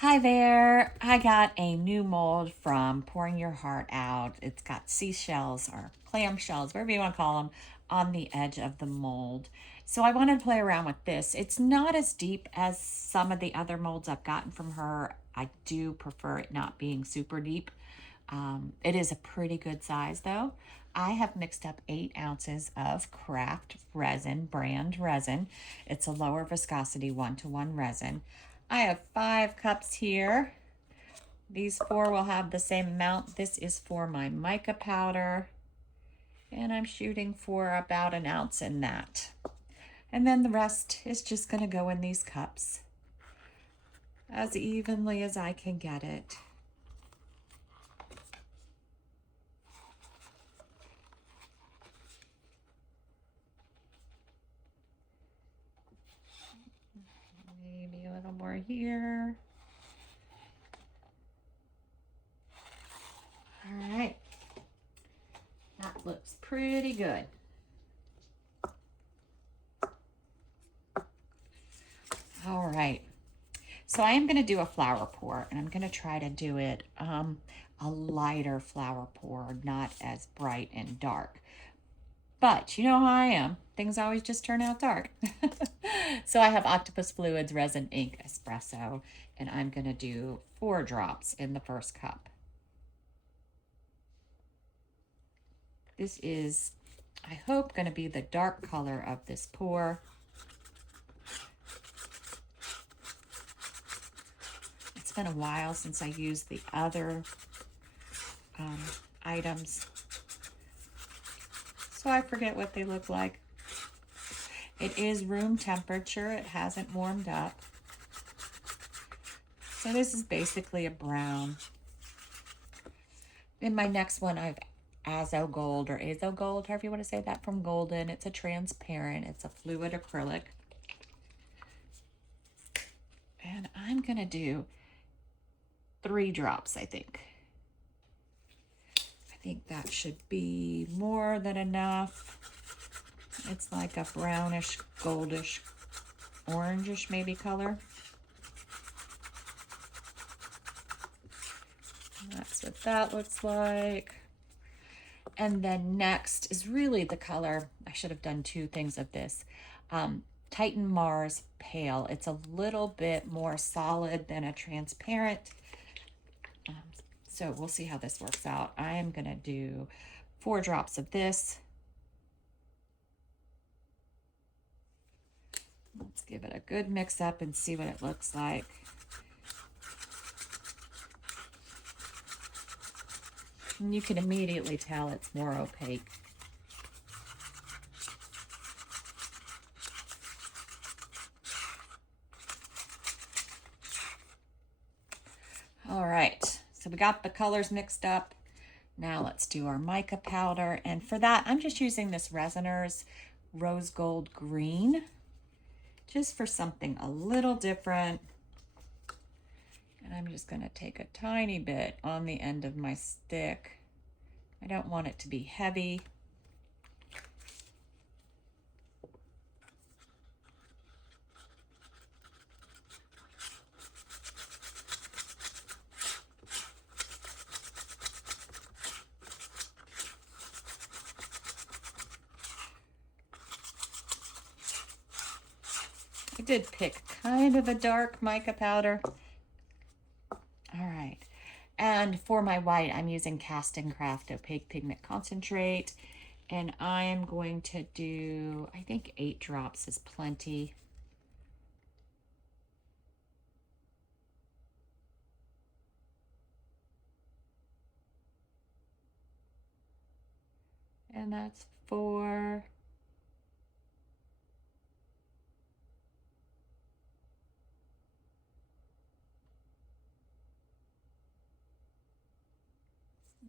Hi there. I got a new mold from Pouring Your Heart Out. It's got seashells or clam shells, whatever you want to call them, on the edge of the mold. So I wanted to play around with this. It's not as deep as some of the other molds I've gotten from her. I do prefer it not being super deep. It is a pretty good size though. I have mixed up 8 ounces of Craft Resin, brand resin. It's a lower viscosity 1-to-1 resin. I have 5 cups here. These 4 will have the same amount. This is for my mica powder, and I'm shooting for about 1 ounce in that. And then the rest is just going to go in these cups as evenly as I can get it. Maybe a little more here. All right, that looks pretty good. All right, so I am going to do a flower pour, and I'm going to try to do it a lighter flower pour, not as bright and dark. But you know how I am. Things always just turn out dark. So I have Octopus Fluids Resin Ink Espresso, and I'm going to do 4 drops in the first cup. This is, I hope, going to be the dark color of this pour. It's been a while since I used the other items, so I forget what they look like. It is room temperature. It hasn't warmed up. So this is basically a brown. In my next one, I have Azo Gold or Azo Gold, however you want to say that, from Golden. It's a transparent. It's a fluid acrylic. And I'm going to do 3 drops, I think. I think that should be more than enough. It's like a brownish, goldish, orangish maybe color. That's what that looks like. And then next is really the color. I should have done 2 things of this. Titan Mars Pale. It's a little bit more solid than a transparent. So we'll see how this works out. I am going to do 4 drops of this. Let's give it a good mix up and see what it looks like. And you can immediately tell it's more opaque. All right, so we got the colors mixed up. Now let's do our mica powder. And for that, I'm just using this Resiners Rose Gold Green, just for something a little different. And I'm just going to take a tiny bit on the end of my stick. I don't want it to be heavy. I did pick kind of a dark mica powder. All right, and for my white, I'm using Cast and Craft Opaque Pigment Concentrate, and I'm going to do, I think 8 drops is plenty. And that's 4.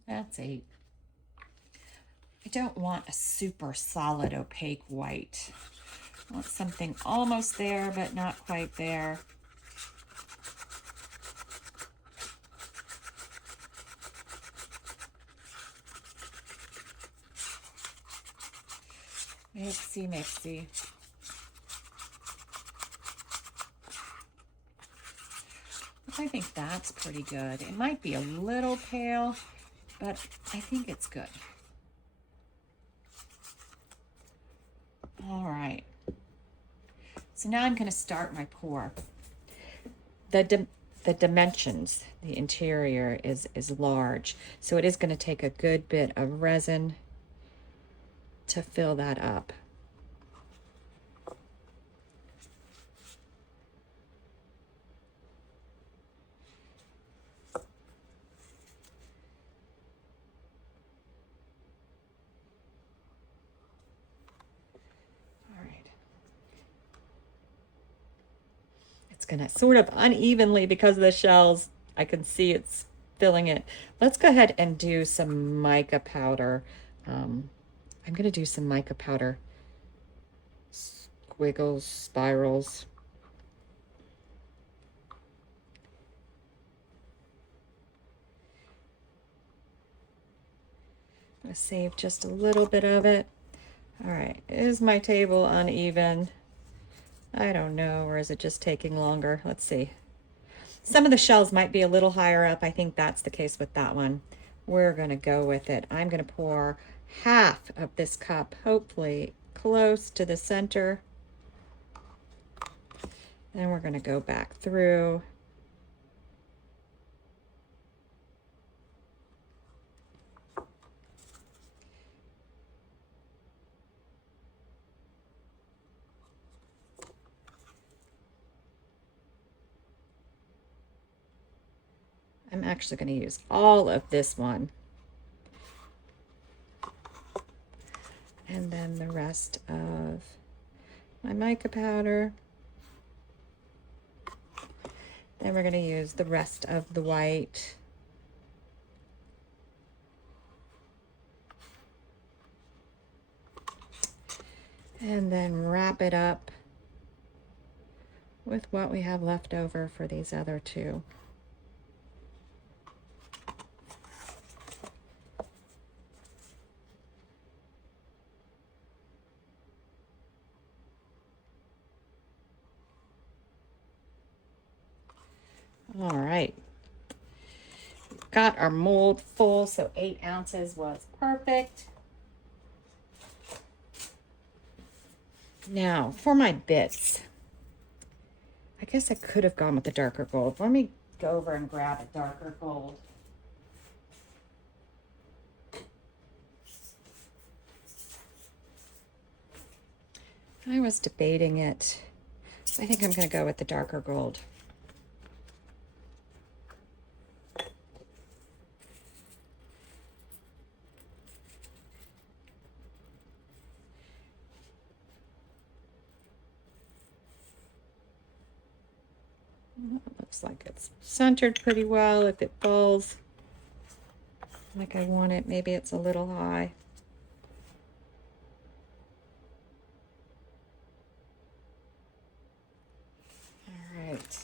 That's 8. I don't want a super solid opaque white. I want something almost there, but not quite there. Mixy, mixy. So I think that's pretty good. It might be a little pale, but I think it's good. All right. So now I'm going to start my pour. The dimensions, the interior is large, so it is going to take a good bit of resin to fill that up. It's gonna sort of unevenly because of the shells. I can see it's filling it. Let's go ahead and do some mica powder. I'm gonna do some mica powder squiggles, spirals. I'm gonna save just a little bit of it. All right, is my table uneven? I don't know, or is it just taking longer? Let's see. Some of the shells might be a little higher up. I think that's the case with that one. We're gonna go with it. I'm gonna pour half of this cup, hopefully close to the center. Then we're gonna go back through. I'm actually going to use all of this one. And then the rest of my mica powder. Then we're going to use the rest of the white. And then wrap it up with what we have left over for these other two. All right, got our mold full, so 8 ounces was perfect. Now for my bits, I guess I could have gone with the darker gold. Let me go over and grab a darker gold. I was debating it. I think I'm going to go with the darker gold. Looks like it's centered pretty well. If it falls like I want it, maybe it's a little high. All right.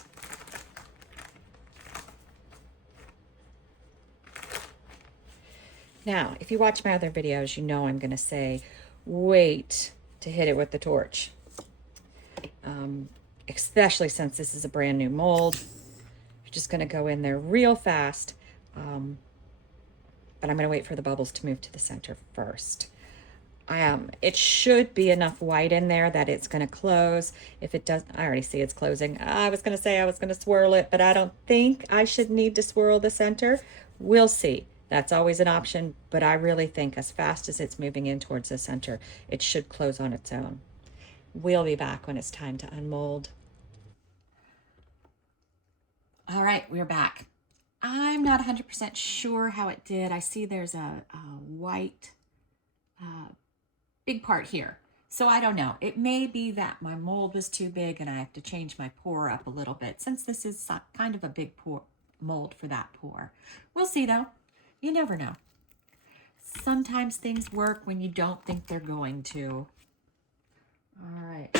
Now, if you watch my other videos, you know I'm going to say, wait to hit it with the torch. Especially since this is a brand new mold. You're just going to go in there real fast. But I'm going to wait for the bubbles to move to the center first. It should be enough white in there that it's going to close. If it doesn't, I already see it's closing. I was going to say I was going to swirl it, but I don't think I should need to swirl the center. We'll see. That's always an option, but I really think as fast as it's moving in towards the center, it should close on its own. We'll be back when it's time to unmold. All right, we're back. I'm not 100% sure how it did. I see there's a white big part here. So I don't know. It may be that my mold was too big and I have to change my pour up a little bit since this is kind of a big mold for that pour. We'll see though. You never know. Sometimes things work when you don't think they're going to. All right.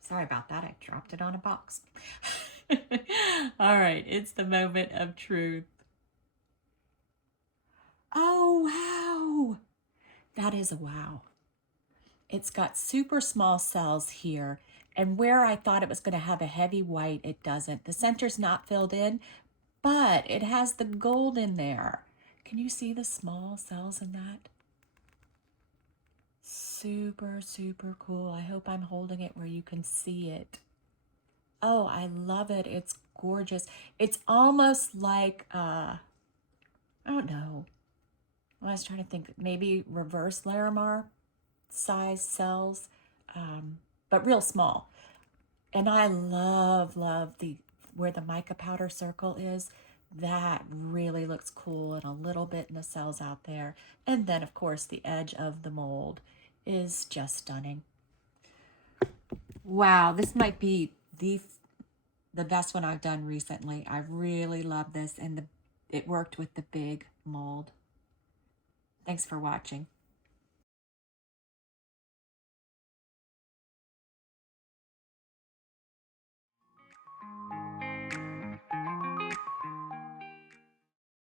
Sorry about that. I dropped it on a box. All right. It's the moment of truth. Oh, wow. That is a wow. It's got super small cells here And where I thought it was going to have a heavy white, it doesn't. The center's not filled in, but it has the gold in there. Can you see the small cells in that? Super, super cool. I hope I'm holding it where you can see it. Oh, I love it. It's gorgeous. It's almost like, I don't know. I was trying to think, maybe reverse Larimar size cells, but real small. And I love where the mica powder circle is. That really looks cool, and a little bit in the cells out there. And then, of course, the edge of the mold is just stunning. Wow, this might be the best one I've done recently. I really love this, and it worked with the big mold. Thanks for watching.